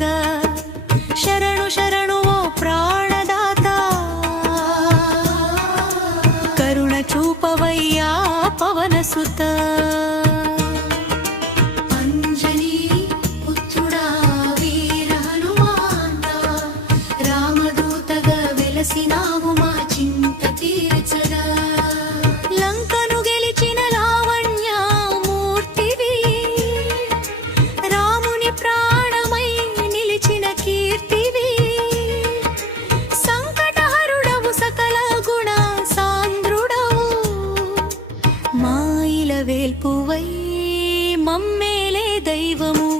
తీర్చగ శరణు శరణు ఓ ప్రాణదాత కరుణ చూపవయ్యా పవనసుత వెలసినావు మా చింత తీర్చగా లంకను గెలిచిన లావణ్యమూర్తివి రాముని ప్రాణమై నిలిచిన కీర్తివి సంకటహరుడవు సకల గుణ సాంద్రుడవు మాయిల వేల్పువై మమ్మేలే దైవము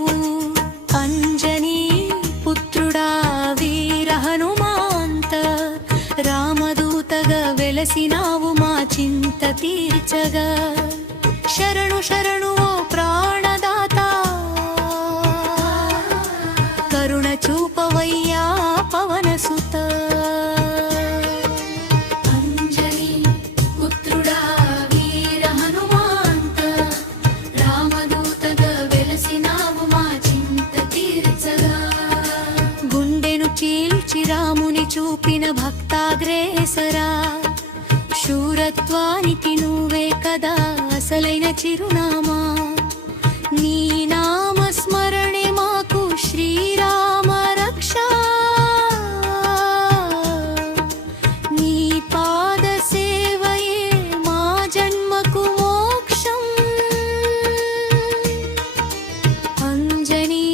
అంజనీ పుత్రుడా వీర హనుమాంత రామదూతగా వెలసినావు మా చింత తీర్చగా శరణు శరణు ఓ ప్రాణదాత కరుణ చూపవయ్యా పవనసుత అంజనీ పుత్రుడా వీర హనుమాంత రామదూతగా వెలసినావు మా చింత తీర్చగా గుండెను చీల్చి రాముని చూపిన భక్తాగ్రేసరా శూరత్వానికి నువ్వే కదా అసలైన చిరునామా నీ నామ స్మరణే మాకు శ్రీరామ రక్ష నీ పాద సేవయే మా జన్మకు మోక్షం అంజనీ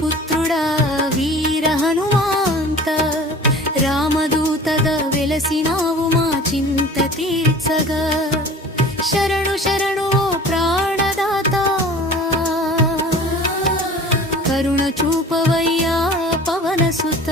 పుత్రుడా వీర హనుమాంత రామదూతగా వెలసినావు మా చింత తీర్చగా శరణు శరణు ఓ ప్రాణదాత కరుణ చూపవయ్యా పవనసుత